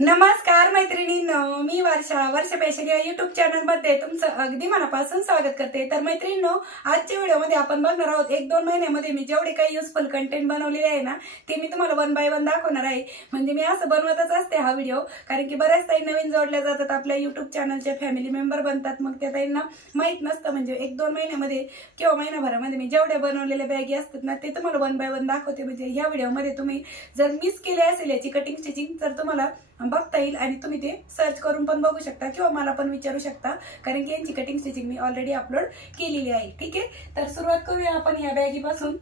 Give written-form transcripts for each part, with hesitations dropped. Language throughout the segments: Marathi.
नमस्कार मैत्रिणींनो, मी वर्षा फॅशन या युट्यूब चॅनल मध्ये तुमचं अगदी मनापासून स्वागत करते। तर मैत्रिणींनो, आजच्या व्हिडिओमध्ये आपण बघणार आहोत 1-2 महिन्यामध्ये मी जेवढे काही युजफुल कंटेंट बनवलेले आहे ना ते मी तुम्हाला 1 बाय 1 दाखवणार आहे। म्हणजे मी असं बनवतच असते हा व्हिडिओ, कारण की बऱ्याच ताई नवीन जोडल्या जातात, आपल्या युट्यूब चॅनलचे फॅमिली मेंबर बनतात, मग त्या ताईंना माहित नसतं। म्हणजे 1-2 महिन्यामध्ये किंवा महिनाभरामध्ये मी जेवढे बनवलेले बॅगी असतात ना ते तुम्हाला 1 बाय 1 दाखवते। म्हणजे ह्या व्हिडिओमध्ये तुम्ही जर मिस केले असेल याची कटिंग स्टिचिंग तर तुम्हाला बघता येईल आणि तुम्ही ते सर्च करून पण बघू शकता किंवा मला पण विचारू शकता, कारण की यांची कटिंग स्टिचिंग मी ऑलरेडी अपलोड केलेली आहे। ठीक आहे, तर सुरुवात करूया आपण या बॅगीपासून।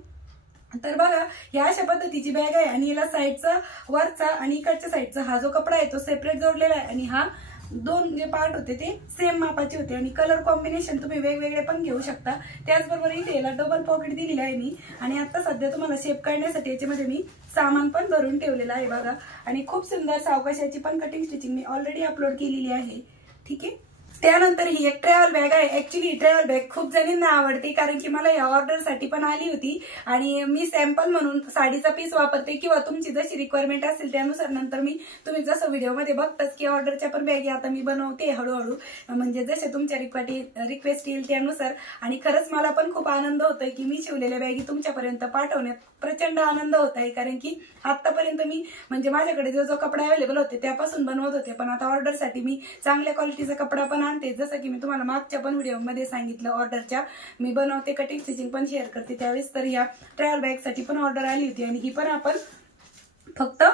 तर बघा, या अशा पद्धतीची बॅग आहे आणि याला साईडचा वरचा आणि इकडच्या साईडचा हा जो कपडा आहे तो सेपरेट जोडलेला आहे आणि हा दोन जे पार्ट होते ते सेम मापाचे होते आणि कलर कॉम्बिनेशन तुम्ही वेगवेगळे पण घेऊ शकता। त्याचबरोबर इथे याला डबल पॉकेट दिलेली आहे मी, आणि आता सध्या तुम्हाला शेप काढण्यासाठी याच्यामध्ये मी सामान पण भरून ठेवलेलं आहे बघा। आणि खूप सुंदर सावकाशाची पण कटिंग स्टिचिंग मी ऑलरेडी अपलोड केलेली आहे। ठीक आहे, त्यानंतर ही एक ट्रॅव्हल बॅग आहे। ऍक्च्युली ट्रॅव्हल बॅग खूप जणींना आवडते, कारण की मला या ऑर्डरसाठी पण आली होती आणि मी सॅम्पल म्हणून साडीचा पीस वापरते किंवा तुमची जशी रिक्वायरमेंट असेल त्यानुसार नंतर मी तुम्ही जसं व्हिडिओमध्ये बघताच की ऑर्डरच्या पण बॅगी आता मी बनवते हळूहळू, म्हणजे जसे तुमच्या रिक्वेस्ट येईल त्यानुसार। आणि खरंच मला पण खूप आनंद होतोय की मी शिवलेल्या बॅगी तुमच्यापर्यंत पाठवण्यात प्रचंड आनंद होत आहे, कारण की आतापर्यंत मी म्हणजे माझ्याकडे जो कपडा अवेलेबल होते त्यापासून बनवत होते, पण आता ऑर्डरसाठी मी चांगल्या क्वालिटीचा कपडा पण आणते। जसं की मी तुम्हाला मागच्या पण व्हिडिओमध्ये सांगितलं, ऑर्डरच्या मी बनवते, कटिंग स्टिचिंग पण शेअर करते त्यावेळेस। तर या ट्रॅव्हल बॅग साठी पण ऑर्डर आली होती आणि ही पण आपण फक्त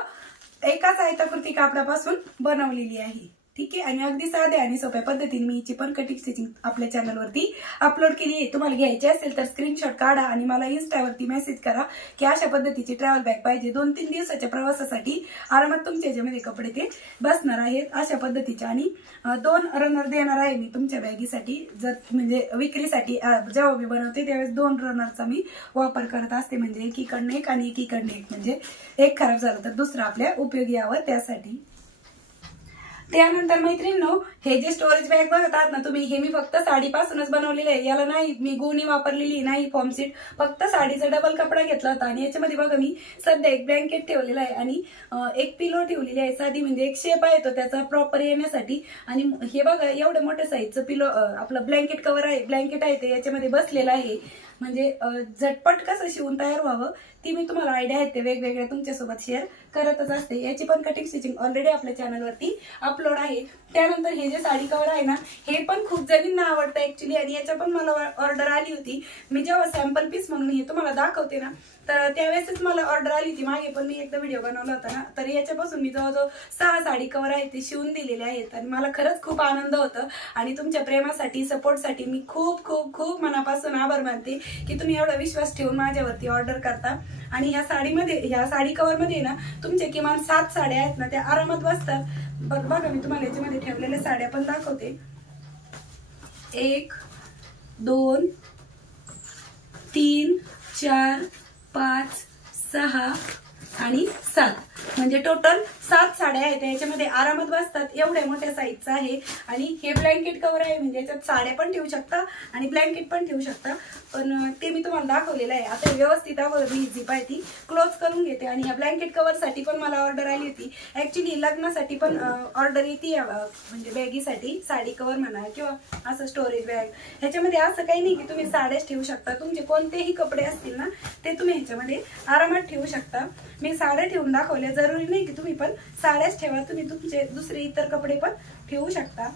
एकाच आयताकृती कापडापासून बनवलेली आहे। ठीक आहे, आणि अगदी साध्या आणि सोप्या पद्धतीने मी हिची पण कटिंग स्टिचिंग आपल्या चॅनलवरती अपलोड केली आहे। तुम्हाला घ्यायची असेल तर स्क्रीनशॉट काढा आणि मला इन्स्टावरती मेसेज करा की अशा पद्धतीची ट्रॅव्हल बॅग पाहिजे। 2-3 दिवसाच्या प्रवासासाठी आरामात तुमच्या ज्यामध्ये कपडे ते बसणार आहेत अशा पद्धतीचे। आणि 2 रनर देणार आहे मी तुमच्या बॅगीसाठी, जर म्हणजे विक्रीसाठी जेव्हा मी बनवते त्यावेळेस 2 रनरचा मी वापर करत असते, म्हणजे एकीकडनं एक आणि एकीकडनं एक, म्हणजे एक खराब झालं तर दुसरं आपल्या उपयोगी यावं त्यासाठी। त्यानंतर मैत्रिणींनो, हे जे स्टोरेज बॅग बघत आहात ना तुम्ही, हे मी फक्त साडीपासूनच बनवलेले आहे। याला नाही मी गोणी वापरलेली नाही, फॉर्म सीट, फक्त साडीचा डबल कपडा घेतला होता आणि याच्यामध्ये बघा मी सध्या एक ब्लँकेट ठेवलेला आहे आणि एक पिलो ठेवलेली आहे साधी, म्हणजे एक शेप आहे तो त्याचा प्रॉपर येण्यासाठी। आणि हे बघा एवढ्या मोठ्या साईजचं पिलो आपलं ब्लँकेट कव्हर आहे, ब्लँकेट आहे ते याच्यामध्ये बसलेलं आहे। म्हणजे झटपट कसं शिवून तयार व्हावं ती मी तुम्हाला आयडिया आहेत ते वेगवेगळे तुमच्यासोबत शेअर करतच असते। याची पण कटिंग स्टिचिंग ऑलरेडी आपल्या चॅनलवरती अपलोड आहे। त्यानंतर हे जे साडी कव्हर आहे ना हे पण खूप जणींना आवडतं ऍक्च्युली, आणि याच्या पण मला ऑर्डर आली होती। मी जेव्हा सॅम्पल पीस म्हणून हे तुम्हाला दाखवते ना तर त्यावेळेसच मला ऑर्डर आली होती, मागे पण मी एकदा व्हिडिओ बनवला होता ना, तर याच्यापासून मी जवळजवळ 6 साडी कव्हर आहे ते शिवून दिलेले आहेत आणि मला खरंच खूप आनंद होतं। आणि तुमच्या प्रेमासाठी सपोर्टसाठी मी खूप खूप खूप मनापासून आभार मानते की तुम्ही एवढा विश्वास ठेवून माझ्यावरती ऑर्डर करता। आणि ह्या साडी कव्हर मध्ये ना तुमचे किमान 7 साड्या आहेत ना त्या आरामात बसतात। बघा मी तुम्हाला याच्यामध्ये ठेवलेल्या साड्या पण दाखवते, 1 2 3 4 5 6 आणि 7, म्हणजे टोटल 7 साड्या आहेत याच्यामध्ये आरामात बसतात। एवढ्या मोठ्या साईजचा आहे आणि हे ब्लँकेट कव्हर आहे, म्हणजे याच्यात साड्या पण ठेवू शकता आणि ब्लँकेट पण ठेवू शकता, पण ते मी तुम्हाला दाखवलेलं आहे। आता व्यवस्थित अगोदर मी झिप आहे ती क्लोज करून घेते। आणि ह्या ब्लँकेट कव्हर साठी पण मला ऑर्डर आली होती ऍक्च्युली, लग्नासाठी पण ऑर्डर येते म्हणजे बॅगीसाठी साडी कव्हर म्हणा किंवा असं स्टोरेज बॅग। ह्याच्यामध्ये असं काही नाही की तुम्ही साड्याच ठेवू शकता, तुमचे कोणतेही कपडे असतील ना ते तुम्ही ह्याच्यामध्ये आरामात ठेवू शकता। मी साड्या ठेवून दाखवल्या, जरुरी नाही की तुम्ही पण साड्याच ठेवा, तुम्ही तुमचे दुसरे इतर कपडे पण ठेवू शकता।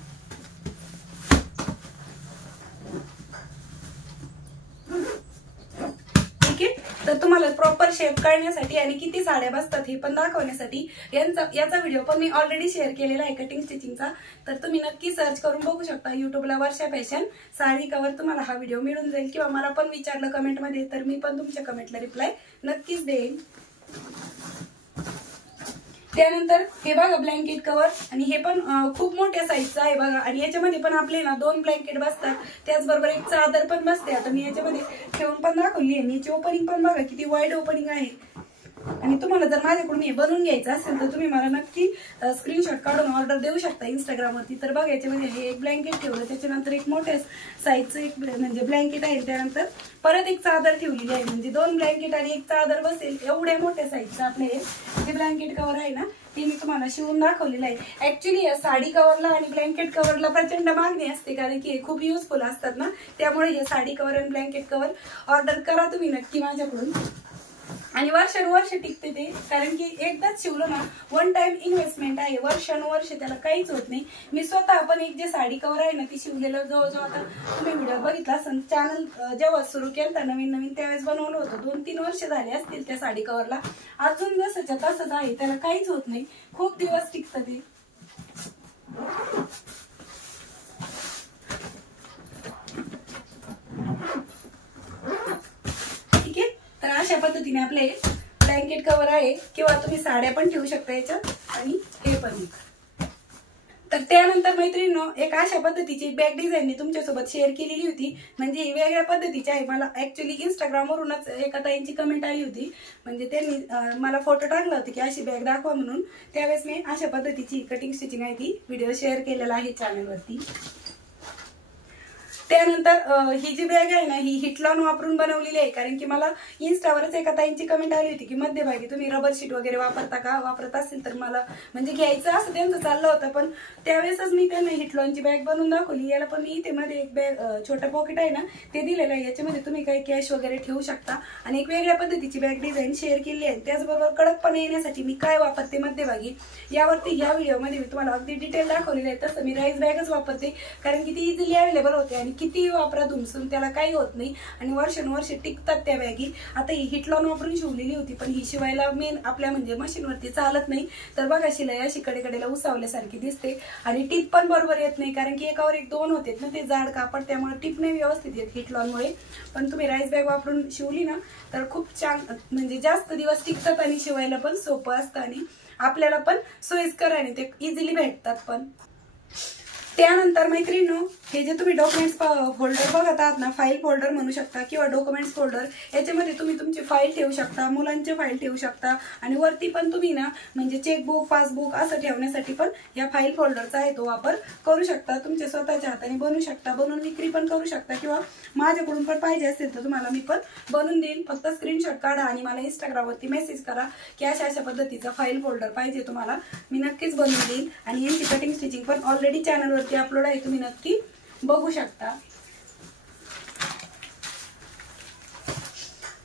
ठीक आहे, तर तुम्हाला प्रॉपर शेप काढण्यासाठी आणि किती साड्या बसतात हे पण दाखवण्यासाठी याचा व्हिडिओ पण मी ऑलरेडी शेअर केलेला आहे कटिंग स्टिचिंगचा, तर तुम्ही नक्की सर्च करून बघू शकता युट्यूबला वर्षा फॅशन साडी कव्हर, तुम्हाला हा व्हिडिओ मिळून जाईल। किंवा मला पण विचारलं कमेंटमध्ये तर मी पण तुमच्या कमेंटला रिप्लाय नक्कीच देईन। त्यानंतर हे बघा ब्लँकेट कव्हर, आणि हे पण खूप मोठ्या साईजचं आहे बघा, आणि याच्यामध्ये पण आपले ना 2 ब्लँकेट बसतात, त्याचबरोबर एक चादर पण बसते। आता मी याच्यामध्ये ठेवून पण दाखवली आहे, याची ओपनिंग पण बघा किती वाईड ओपनिंग आहे। आणि तुम्हाला जर माझ्याकडून हे बनवून घ्यायचं असेल तर तुम्ही मला नक्की स्क्रीनशॉट काढून ऑर्डर देऊ शकता इंस्टाग्रामवरती। तर बघा याच्यामध्ये हे एक ब्लँकेट ठेवलं, त्याच्यानंतर एक मोठ्या साईजचं एक म्हणजे ब्लँकेट आहे, त्यानंतर परत एक चादर ठेवलेली आहे, म्हणजे 2 ब्लँकेट आणि एक चादर बसेल एवढ्या मोठ्या साईजचं आपले जे ब्लँकेट कव्हर आहे ना ते मी तुम्हाला शिवून दाखवलेलं आहे। ऍक्च्युली या साडी कव्हरला आणि ब्लँकेट कव्हरला प्रचंड मागणी असते, कारण की हे खूप युजफुल असतात ना, त्यामुळे हे साडी कव्हर आणि ब्लँकेट कव्हर ऑर्डर करा तुम्ही नक्की माझ्याकडून, आणि वर्षानुवर्ष टिकते ते, कारण की एकदाच शिवलं ना, 1 टाइम इन्व्हेस्टमेंट आहे, वर्षानुवर्ष त्याला काहीच होत नाही। मी स्वतः पण एक जे साडी कव्हर आहे ना ती शिवलेलं जवळजवळ आता तुम्ही व्हिडिओ बघितला असेल, चॅनल जेव्हा सुरू केलं नवीन त्यावेळेस बनवलं होतं, 2-3 वर्ष झाले असतील त्या साडी कव्हरला, अजून जसंच्या तसंच आहे, त्याला काहीच होत नाही, खूप दिवस टिकतं ते। तर अशा पद्धतीने आपले ब्लँकेट कव्हर आहे, किंवा तुम्ही साड्या पण ठेवू शकता याच्यात, आणि हे पण। तर त्यानंतर मैत्रिणींनो एक अशा पद्धतीची बॅग डिझाईन मी तुमच्यासोबत शेअर केलेली होती, म्हणजे ही वेगळ्या पद्धतीची आहे। मला ऍक्च्युली इंस्टाग्रामवरूनच एका ताईंची कमेंट आली होती, म्हणजे त्यांनी मला फोटो टाकला होता की अशी बॅग दाखवा म्हणून, त्यावेळेस मी अशा पद्धतीची कटिंग स्टिचिंग आहे ती व्हिडिओ शेअर केलेला आहे चॅनलवरती। त्यानंतर ही जी बॅग आहे ना ही हिटलॉन वापरून बनवलेली आहे, कारण की मला इंस्टावरच एका ताईंची कमेंट आली होती की मध्यभागी तुम्ही रबर शीट वगैरे वापरता का, वापरत असेल तर मला म्हणजे घ्यायचं असं त्यांचं चाललं होतं, पण त्यावेळेसच मी त्यांना हिटलॉनची बॅग बनवून दाखवली। याला पण मी इथे मध्ये एक बॅग छोटं पॉकेट आहे ना ते दिलेलं आहे, याच्यामध्ये तुम्ही काही कॅश वगैरे ठेवू शकता, आणि एक वेगळ्या पद्धतीची बॅग डिझाईन शेअर केली आहे। त्याचबरोबर कडकपणा येण्यासाठी मी काय वापरते मध्यभागी यावरती ह्या व्हिडिओमध्ये मी तुम्हाला अगदी डिटेल दाखवलेलं आहे। तसं मी राईस बॅगच वापरते, कारण की ती इझिली अवेलेबल होते आणि किती वापरा धुमसून त्याला काही होत नाही, आणि वर्षानुवर्ष टिकतात त्या बॅगी। आता ही हिटलॉन वापरून शिवलेली होती, पण ही शिवायला मेन आपल्या म्हणजे मशीनवरती चालत नाही, तर बघा शिलाई अशी कडेकडेला उसावल्यासारखी दिसते, आणि टिप पण बरोबर येत नाही, कारण की एकावर एक 2 होते ना ते जाड कापड, त्यामुळे टिप नाही व्यवस्थित येत हिटलॉनमुळे। पण तुम्ही राईस बॅग वापरून शिवली ना तर खूप छान म्हणजे जास्त दिवस टिकतात, आणि शिवायला पण सोपं असतं, आणि आपल्याला पण सोयीस्कर आहे, ते इझिली भेटतात पण। त्यानंतर मैत्रिणींनो हे जे तुम्ही डॉक्युमेंट्स फोल्डर बघत आहात ना, फाईल फोल्डर म्हणू शकता किंवा डॉक्युमेंट्स फोल्डर, याच्यामध्ये तुम्ही तुमची फाईल ठेवू शकता, मुलांचे फाईल ठेवू शकता, आणि वरती पण तुम्ही ना म्हणजे चेकबुक पासबुक असं ठेवण्यासाठी पण या फाईल फोल्डरचा आहे तो वापर करू शकता। तुमच्या स्वतःच्या हाताने बनवू शकता, बनवून विक्री पण करू शकता, किंवा माझ्याकडून पण पाहिजे असेल तर तुम्हाला मी पण बनवून देईन। फक्त स्क्रीनशॉट काढा आणि मला इंस्टाग्रामवरती मेसेज करा की अशा पद्धतीचा फाईल फोल्डर पाहिजे तुम्हाला, मी नक्कीच बनवून देईन, आणि यांची कटिंग स्टिचिंग पण ऑलरेडी चॅनलवर अपलोड आहे, तुम्ही नक्की बघू शकता।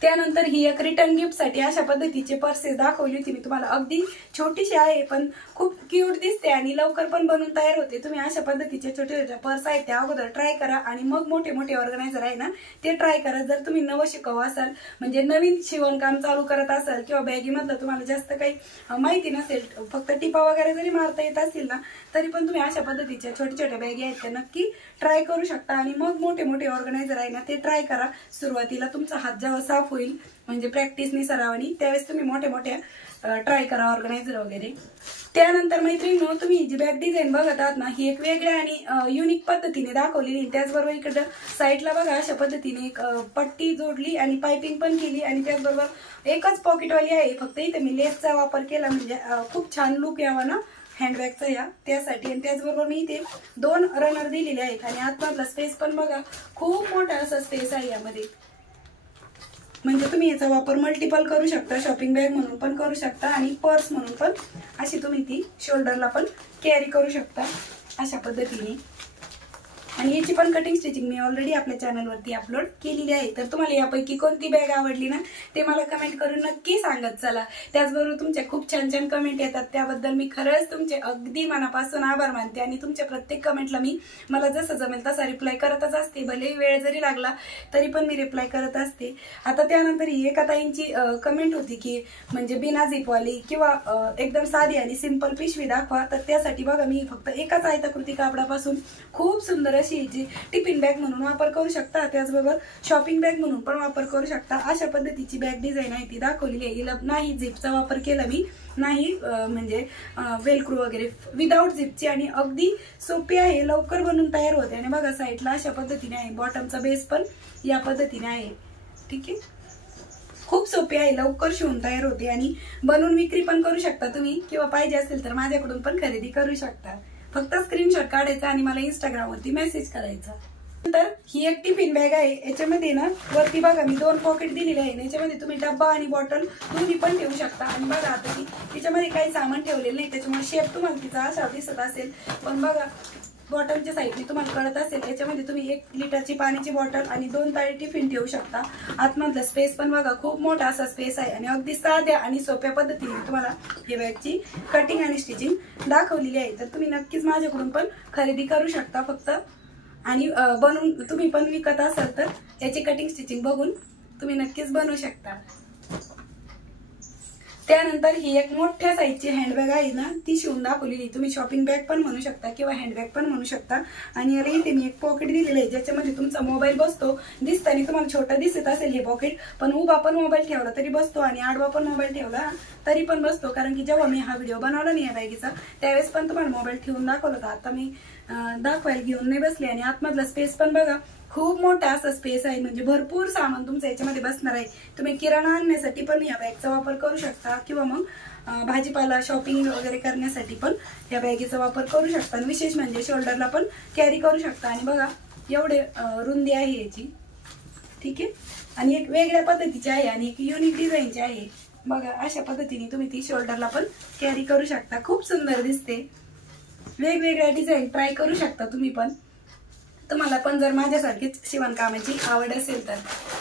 त्यानंतर ही एक रिटर्न गिफ्ट साठी अशा पद्धतीचे पर्सेस दाखवली होती मी तुम्हाला, अगदी छोटीशी आहे पण खूप क्यूट दिसते आणि लवकर पण बनवून तयार होते। तुम्ही अशा पद्धतीचे छोटे छोटे पर्स आहेत त्या अगोदर ट्राय करा, आणि मग मोठे मोठे ऑर्गनायझर आहे ना ते ट्राय करा। जर तुम्ही नवं शिकावं असाल, म्हणजे नवीन शिवणकाम चालू करत असाल, किंवा बॅगीमधलं तुम्हाला जास्त काही माहिती नसेल, फक्त टिपा वगैरे जरी मारता येत असतील ना, तरी पण तुम्ही अशा पद्धतीच्या छोट्या छोट्या बॅगी आहेत त्या नक्की ट्राय करू शकता, आणि मग मोठे मोठे ऑर्गनायझर आहे ना ते ट्राय करा। सुरुवातीला तुमचा हात जेव्हा साफ होईल म्हणजे प्रॅक्टिसनी सरावानी, त्यावेळेस तुम्ही मोठ्या मोठ्या ट्राय करा ऑर्गनायझर वगैरे। त्यानंतर मैत्रिणींनो तुम्ही जी बॅग डिझाईन बघत आहात ना ही एक वेगळ्या आणि युनिक पद्धतीने दाखवलेली, त्याचबरोबर इकडे साईडला बघा अशा पद्धतीने एक पट्टी जोडली आणि पायपिंग पण केली, आणि त्याचबरोबर एकच पॉकेटवाली आहे, फक्त इथे मी लेसचा वापर केला म्हणजे खूप छान लुक यावा ना हँडबॅगचा या त्यासाठी। आणि त्याचबरोबर मी इथे 2 रनर दिलेले आहेत, आणि आतमधला स्पेस पण बघा खूप मोठा असा स्पेस आहे यामध्ये, म्हणजे तुम्ही याचा वापर मल्टिपल करू शकता, शॉपिंग बॅग म्हणून पण करू शकता, आणि पर्स म्हणून पण अशी तुम्ही ती शोल्डरला पण कॅरी करू शकता अशा पद्धतीने। आणि याची पण कटिंग स्टिचिंग मी ऑलरेडी आपल्या चॅनलवरती अपलोड केलेली आहे, तर तुम्हाला यापैकी कोणती बॅग आवडली ना ते मला कमेंट करून नक्की सांगत चला। त्याचबरोबर तुमच्या खूप छान छान कमेंट येतात, त्याबद्दल मी खरंच तुमचे अगदी मनापासून आभार मानते, आणि तुमच्या प्रत्येक कमेंटला मी मला जसं जमेल तसा रिप्लाय करतच असते, भले वेळ जरी लागला तरी पण मी रिप्लाय करत असते। आता त्यानंतर ही एका ताईंची कमेंट होती की म्हणजे बिना झिपवाली किंवा एकदम साधी आणि सिंपल पिशवी दाखवा, तर त्यासाठी बघा मी फक्त एकाच आयताकृती कापडापासून खूप सुंदर जी टिफिन बॅग म्हणून वापर करू शकता, त्याचबरोबर शॉपिंग बॅग म्हणून पण वापर करू शकता। अशा पद्धतीची बॅग डिझाईन आहे ती दाखवलेली आहे, हिला नाही झिपचा वापर केला मी, नाही म्हणजे वेलक्रू वगैरे, विदाउट झिपची, आणि अगदी सोपी आहे, लवकर बनून तयार होते। आणि बघा साईडला अशा पद्धतीने आहे, बॉटमचा बेस पण या पद्धतीने आहे, ठीक आहे। खूप सोपी आहे, लवकर शिवून तयार होते आणि बनवून विक्री पण करू शकता तुम्ही, किंवा पाहिजे असेल तर माझ्याकडून पण खरेदी करू शकता. फक्त स्क्रीनशॉट काढायचा आणि मला इंस्टाग्रामवरती मेसेज करायचा. नंतर ही एक टिफिन बॅग आहे. याच्यामध्ये ना वरती बघा मी 2 पॉकेट दिलेले आहे. याच्यामध्ये तुम्ही डब्बा आणि बॉटल दोन्ही पण ठेवू शकता. आणि बघा आता की तिच्यामध्ये काही सामान ठेवलेलं नाही, त्याच्यामुळे शेप तुम्हाला तिचा असा दिसत असेल, पण बघा बॉटलच्या साईडने तुम्हाला कळत असेल, याच्यामध्ये तुम्ही 1 लिटरची पाण्याची बॉटल आणि 2 ताळी टिफिन ठेवू शकता. आतमधला स्पेस पण बघा खूप मोठा असा स्पेस आहे आणि अगदी साध्या आणि सोप्या पद्धतीने तुम्हाला ही बॅगची कटिंग आणि स्टिचिंग दाखवलेली आहे. तर तुम्ही नक्कीच माझ्याकडून पण खरेदी करू शकता फक्त, आणि बनवून तुम्ही पण विकत असाल तर याची कटिंग स्टिचिंग बघून तुम्ही नक्कीच बनवू शकता. त्यानंतर ही एक मोठ्या साईजची हँडबॅग आहे ना, ती शिवून दाखवलेली. तुम्ही शॉपिंग बॅग पण म्हणू शकता किंवा हँडबॅग पण म्हणू शकता. आणि याला इथे मी एक पॉकेट दिलेलं आहे, ज्याच्यामध्ये तुमचा मोबाईल बसतो. दिसताना तुम्हाला छोटं दिसत असेल हे पॉकेट, पण उभा पण मोबाईल ठेवला तरी बसतो आणि आडवा पण मोबाईल ठेवला तरी पण बसतो. कारण की जेव्हा मी हा व्हिडिओ बनवला नाही या बॅगीचा, त्यावेळेस पण तुम्हाला मोबाईल ठेवून दाखवला होता. आता मी दाखवायला घेऊन नाही बसले. आणि आतमधला स्पेस पण बघा खूप मोठा असा स्पेस आहे, म्हणजे भरपूर सामान तुमचं याच्यामध्ये बसणार आहे. तुम्ही किराणा आणण्यासाठी पण या बॅगचा वापर करू शकता, किंवा मग भाजीपाला शॉपिंग वगैरे करण्यासाठी पण या बॅगेचा वापर करू शकता. आणि विशेष म्हणजे शोल्डरला पण कॅरी करू शकता. आणि बघा एवढे रुंदी आहे याची, ठीक आहे. आणि एक वेगळ्या पद्धतीची आहे आणि एक युनिक डिझाईनची आहे. बघा अशा पद्धतीने तुम्ही ती शोल्डरला पण कॅरी करू शकता. खूप सुंदर दिसते. वेगवेगळ्या डिझाईन ट्राय करू शकता तुम्ही पण, तुम्हाला पण जर माझ्यासारखीच शिवणकामाची आवड असेल तर.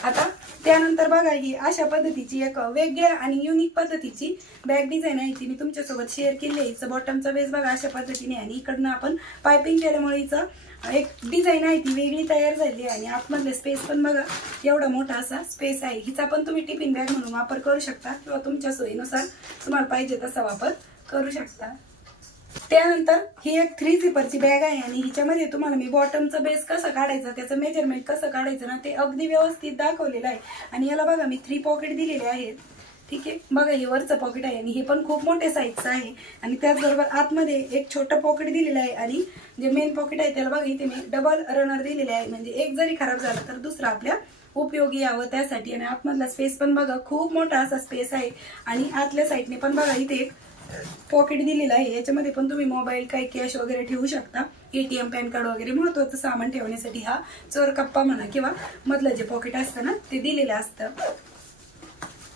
आता त्यानंतर बघा ही अशा पद्धतीची एक वेगळ्या आणि युनिक पद्धतीची बॅग डिझाईन आहे, ती मी तुमच्यासोबत शेअर केली आहे. हिचं बॉटमचा बेस बघा अशा पद्धतीने, आणि इकडनं आपण पायपिंग केल्यामुळे हिचं एक डिझाईन आहे ती वेगळी तयार झाली आहे. आणि आतमधले स्पेस पण बघा एवढा मोठा असा स्पेस आहे. हिचा पण तुम्ही टिफिन बॅग म्हणून वापर करू शकता, किंवा तुमच्या सोयीनुसार तुम्हाला पाहिजे तसा वापर करू शकता. त्यानंतर ही एक 3 झिपरची बॅग आहे, आणि हिच्यामध्ये तुम्हाला मी बॉटमचा बेस कसं काढायचं, त्याचं मेजरमेंट कसं काढायचं ना, ते अगदी व्यवस्थित दाखवलेलं आहे. आणि याला बघा मी 3 पॉकेट दिलेले आहेत, ठीक आहे. बघा हे वरचं पॉकेट आहे आणि हे पण खूप मोठे साईजचं आहे. आणि त्याचबरोबर आतमध्ये एक छोटं पॉकेट दिलेलं आहे, आणि जे मेन पॉकेट आहे त्याला बघा इथे मी डबल रनर दिलेले आहे, म्हणजे एक जरी खराब झालं तर दुसरं आपल्या उपयोगी यावं त्यासाठी. आणि आतमधला स्पेस पण बघा खूप मोठा असा स्पेस आहे. आणि आतल्या साईडने पण बघा इथे एक पॉकेट दिलेलं आहे, याच्यामध्ये पण तुम्ही मोबाईल काही कॅश वगैरे ठेवू शकता. ATM पॅन कार्ड वगैरे महत्वाचं सामान ठेवण्यासाठी हा चोर कप्पा म्हणा, किंवा मधलं जे पॉकेट असतं ना ते दिलेलं असतं.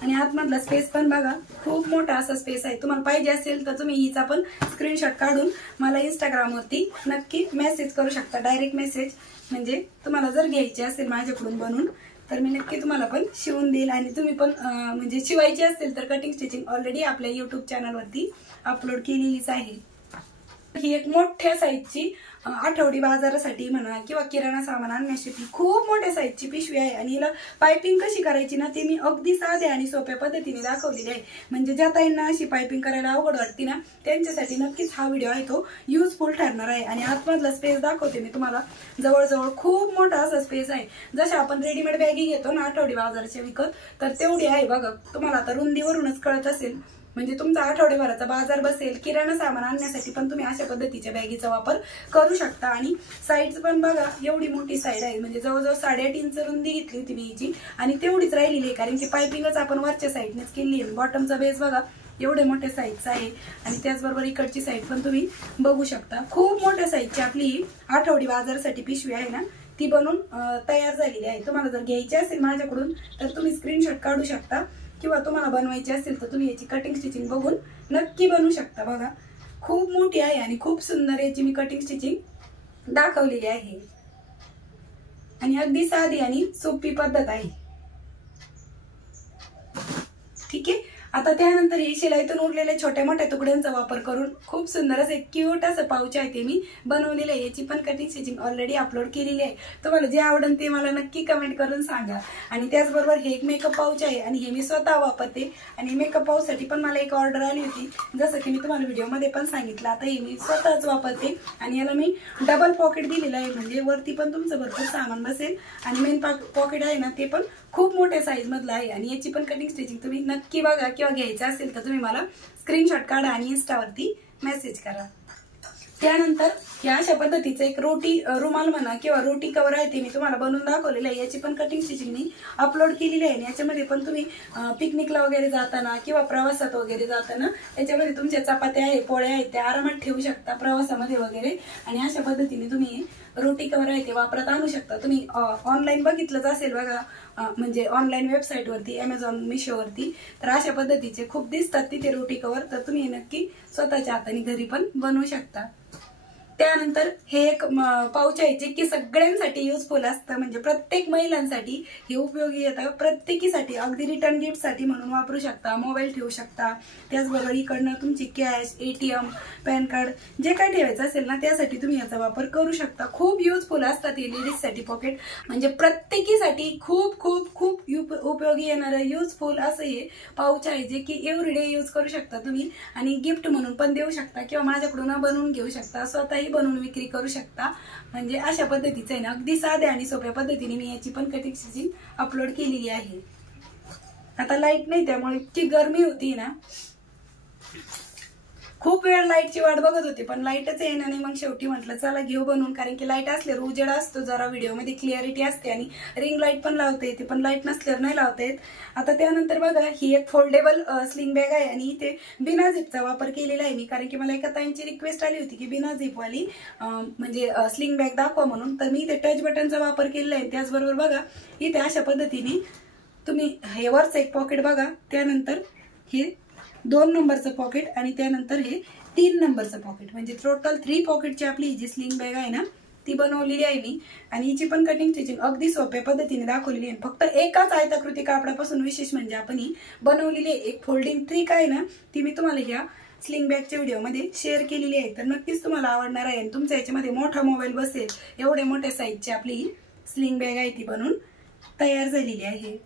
आणि आतमधला स्पेस पण बघा खूप मोठा असा स्पेस आहे. तुम्हाला पाहिजे असेल तर तुम्ही हिचा पण स्क्रीनशॉट काढून मला इंस्टाग्रामवरती नक्की मेसेज करू शकता, डायरेक्ट मेसेज. म्हणजे तुम्हाला जर घ्यायचे असेल माझ्याकडून बनवून तर मी नक्की तुम्हाला पण शिवून देईल. आणि तुम्ही पण म्हणजे शिवायची असेल तर कटिंग स्टिचिंग ऑलरेडी आपल्या YouTube चॅनलवरती अपलोड केलेलीच आहे. ही एक मोठ्या साईजची आठवडी बाजारासाठी म्हणा किंवा किराणा सामान आणण्यासाठी खूप मोठ्या साईजची पिशवी आहे. आणि हिला पायपिंग कशी करायची ना ते मी अगदी साध्या आणि सोप्या पद्धतीने दाखवलेली आहे. म्हणजे ज्या ताईंना अशी पायपिंग करायला अवघड वाटते ना त्यांच्यासाठी नक्कीच हा व्हिडिओ आहे तो युजफुल ठरणार आहे. आणि आतमधला स्पेस दाखवते मी तुम्हाला, जवळजवळ खूप मोठा असा स्पेस आहे. जसे आपण रेडीमेड बॅगी घेतो ना आठवडी बाजाराच्या विकत, तर तेवढी आहे बघा. तुम्हाला आता रुंदीवरूनच कळत असेल, म्हणजे तुमचा आठवड्याभराचा बाजार बसेल. किराणा सामान आणण्यासाठी पण तुम्ही अशा पद्धतीच्या बॅगीचा वापर करू शकता. आणि साईज पण बघा एवढी मोठी साईड आहे, म्हणजे जवळजवळ 8.5 इंच रुंदी घेतली होती मी हिची, आणि तेवढीच राहिलेली आहे कारण की पायपिंगच आपण वरच्या साईडनेच केली आहे. बॉटमचा बेस बघा एवढे मोठ्या साईजचा आहे. आणि त्याचबरोबर इकडची साईड पण तुम्ही बघू शकता. खूप मोठ्या साईजची आपली ही आठवडी बाजारासाठी पिशवी आहे ना, ती बनवून तयार झालेली आहे. तुम्हाला जर घ्यायची असेल माझ्याकडून तर तुम्ही स्क्रीनशॉट काढू शकता, किंवा तुम्हाला बनवायची असेल तर तुम्ही याची कटिंग स्टिचिंग बघून नक्की बनवू शकता. बघा खूप मोठी आहे आणि खूप सुंदर याची मी कटिंग स्टिचिंग दाखवलेली आहे. आणि अगदी साधी आणि सोपी पद्धत आहे, ठीक आहे. आता त्यानंतर ही शिलाईतून उरलेल्या छोट्या मोठ्या तुकड्यांचा वापर करून खूप सुंदर असं एक क्यूट असं पाऊच आहे ते मी बनवलेलं आहे. याची पण कटिंग स्टिचिंग ऑलरेडी अपलोड केलेली आहे. तुम्हाला जे आवडेल ते मला नक्की कमेंट करून सांगा. आणि त्याचबरोबर हे एक मेकअप पाऊच आहे आणि हे मी स्वतः वापरते. आणि मेकअप पाऊचसाठी पण मला एक ऑर्डर आली होती, जसं की मी तुम्हाला व्हिडिओमध्ये पण सांगितलं. आता हे मी स्वतःच वापरते आणि याला मी डबल पॉकेट दिलेलं आहे, म्हणजे वरती पण तुमचं भरपूर सामान बसेल. आणि मेन पॉकेट आहे ना ते पण खूप मोठ्या साईज मधलं आहे. आणि याची पण कटिंग स्टिचिंग तुम्ही नक्की बघा, किंवा घ्यायचं असेल तर तुम्ही मला स्क्रीनशॉट काढा आणि इंस्टावरती मेसेज करा. त्यानंतर या अशा पद्धतीचं एक रोटी रुमाल म्हणा किंवा रोटी कवर आहे ते मी तुम्हाला बनवून दाखवलेलं आहे। याची पण कटिंग स्टिचिंग मी अपलोड केलेली आहे। याच्यामध्ये पण तुम्ही पिकनिकला वगैरे जाताना किंवा प्रवासात वगैरे जाताना याच्यामध्ये तुमच्या चपात्या आहे पोळ्या आहेत त्या आरामात ठेवू शकता प्रवासामध्ये वगैरे। आणि अशा पद्धतीने तुम्ही रोटी कवर आहे ते वापरात आणू शकता। तुम्ही ऑनलाईन बघितलंच असेल बघा, म्हणजे ऑनलाईन वेबसाईट वरती अमेझॉन मिशो वरती तर अशा पद्धतीचे खूप दिसतात तिथे रोटी कवर, तर तुम्ही नक्की स्वतःच्या हाताने घरी पण बनवू शकता। त्यानंतर हे एक पाऊच आहे जे की सगळ्यांसाठी युजफुल असतं, म्हणजे प्रत्येक महिलांसाठी हे उपयोगी येतं, प्रत्येकीसाठी अगदी रिटर्न गिफ्ट साठी म्हणून वापरू शकता, मोबाईल ठेवू शकता। त्याचबरोबर इकडनं तुमची कॅश, एटीएम, पॅन कार्ड जे काही ठेवायचं असेल ना त्यासाठी तुम्ही याचा वापर करू शकता। खूप युजफुल असतात हे लेडीज साठी पॉकेट, म्हणजे प्रत्येकीसाठी खूप खूप खूप उपयोगी येणारं युजफुल असं हे पाऊच आहे जे की एव्हरीडे यूज करू शकता तुम्ही आणि गिफ्ट म्हणून पण देऊ शकता किंवा माझ्याकडून बनवून घेऊ शकता, स्वतःही बनवून विक्री करू शकता। म्हणजे अशा पद्धतीचं आहे ना, अगदी साध्या आणि सोप्या पद्धतीने मी याची पण कटिंग स्टिचिंग अपलोड केलेली आहे। आता लाईट नाही त्यामुळे इतकी गरमी होती ना, खूप वेळ लाईटची वाट बघत होती पण लाईटच येईना नाही। मग शेवटी म्हटलं चला घेऊ बनवून, कारण की लाईट असल्यावर उजेड असतो जरा, व्हिडिओमध्ये क्लिअरिटी असते आणि रिंग लाईट पण लावता येते पण लाईट नसल्यावर नाही लावता येत। आता त्यानंतर बघा ही एक फोल्डेबल स्लिंग बॅग आहे आणि इथे बिना झिपचा वापर केलेला आहे मी, कारण की मला एका ताईंची रिक्वेस्ट आली होती की बिना झिपवाली म्हणजे स्लिंग बॅग दाखवा म्हणून, तर मी इथे टच बटनचा वापर केलेला आहे। त्याचबरोबर बघा इथे अशा पद्धतीने तुम्ही हे वरचं एक पॉकेट बघा, त्यानंतर हे 2 नंबरचं पॉकेट आणि त्यानंतर हे 3 नंबरचं पॉकेट, म्हणजे टोटल 3 पॉकेटची आपली ही जी स्लिंग बॅग आहे ना ती बनवलेली आहे मी। आणि हिची पण कटिंग स्टिचिंग अगदी सोप्या पद्धतीने दाखवलेली आहे। फक्त एकाच आयताकृती कापडापासून विशेष म्हणजे आपण ही बनवलेली आहे एक फोल्डिंग ट्रिक आहे ना, ती मी तुम्हाला ह्या स्लिंग बॅगच्या व्हिडिओमध्ये शेअर केलेली आहे, तर नक्कीच तुम्हाला आवडणार आहे। तुमच्या याच्यामध्ये मोठा मोबाईल बसेल एवढ्या मोठ्या साईजची आपली ही स्लिंग बॅग आहे ती बनवून तयार झालेली आहे।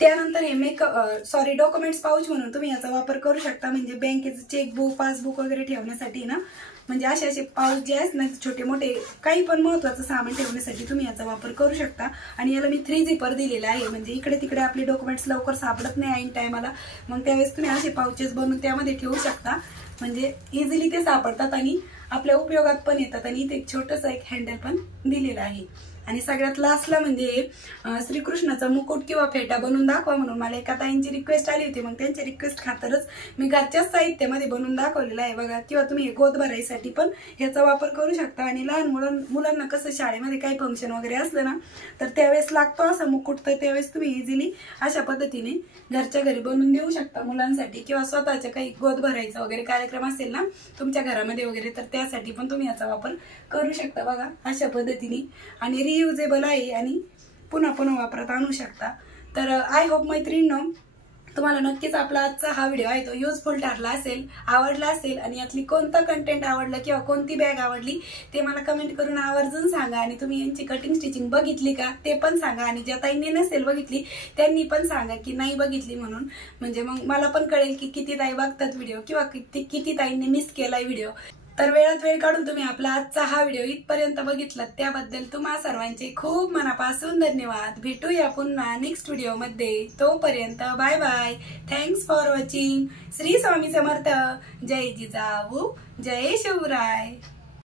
त्यानंतर हे डॉक्युमेंट्स पाऊच म्हणून तुम्ही याचा वापर करू शकता, म्हणजे बँकेचं चेकबुक, पासबुक वगैरे ठेवण्यासाठी ना, म्हणजे असे पाऊच जे आहेत ना छोटे मोठे काही पण महत्त्वाचं सामान ठेवण्यासाठी तुम्ही याचा वापर करू शकता। आणि याला मी 3 झिपर दिलेला आहे, म्हणजे इकडे तिकडे आपले डॉक्युमेंट्स लवकर सापडत नाही ऐन टायमाला, मग त्यावेळेस तुम्ही असे पाऊचेस बनवून त्यामध्ये ठेवू शकता, म्हणजे इझिली ते सापडतात आणि आपल्या उपयोगात पण येतात। आणि इथे एक छोटंसं एक हँडल पण दिलेलं आहे। आणि सगळ्यात लास्टला म्हणजे श्रीकृष्णाचा मुकुट किंवा फेटा बनवून दाखवा म्हणून मला एका ताईंची रिक्वेस्ट आली होती, मग त्यांच्या रिक्वेस्ट खातरच मी घरच्याच साहित्यामध्ये बनवून दाखवलेलं आहे बघा। किंवा तुम्ही गोद भराईसाठी पण ह्याचा वापर करू शकता। आणि लहान मुलांना कसं शाळेमध्ये काही फंक्शन वगैरे असलं ना तर त्यावेळेस लागतो असा मुकुट, तर त्यावेळेस तुम्ही इझिली अशा पद्धतीने घरच्या घरी बनवून देऊ शकता मुलांसाठी, किंवा स्वतःच्या काही गोद भरायचा वगैरे कार्यक्रम असेल ना तुमच्या घरामध्ये वगैरे तर त्यासाठी पण तुम्ही याचा वापर करू शकता बघा अशा पद्धतीने। आणि रियुजेबल आहे आणि पुन्हा पुन्हा वापरात आणू शकता। तर आय होप मैत्रिणींनो तुम्हाला नक्कीच आपला आजचा हा व्हिडिओ आहे तो युजफुल ठरला असेल, आवडला असेल, आणि यातली कोणतं कंटेंट आवडलं किंवा कोणती बॅग आवडली ते मला कमेंट करून आवर्जून सांगा। आणि तुम्ही यांची कटिंग स्टिचिंग बघितली का ते पण सांगा, आणि ज्या ताईंनी नसेल बघितली त्यांनी पण सांगा की नाही बघितली म्हणून, म्हणजे मग मला पण कळेल की किती ताई बघतात व्हिडिओ किंवा किती ताईंनी मिस केलाय व्हिडिओ। तर वेळात वेळ काढून तुम्ही आपला आजचा हा व्हिडिओ इथपर्यंत बघितलात त्याबद्दल तुम्हा सर्वांचे खूप मनापासून धन्यवाद। भेटूया पुन्हा नेक्स्ट व्हिडिओमध्ये, तोपर्यंत bye bye, thanks for watching. Shri Swami Samarth, जय जिजाऊ, जय शिवराय।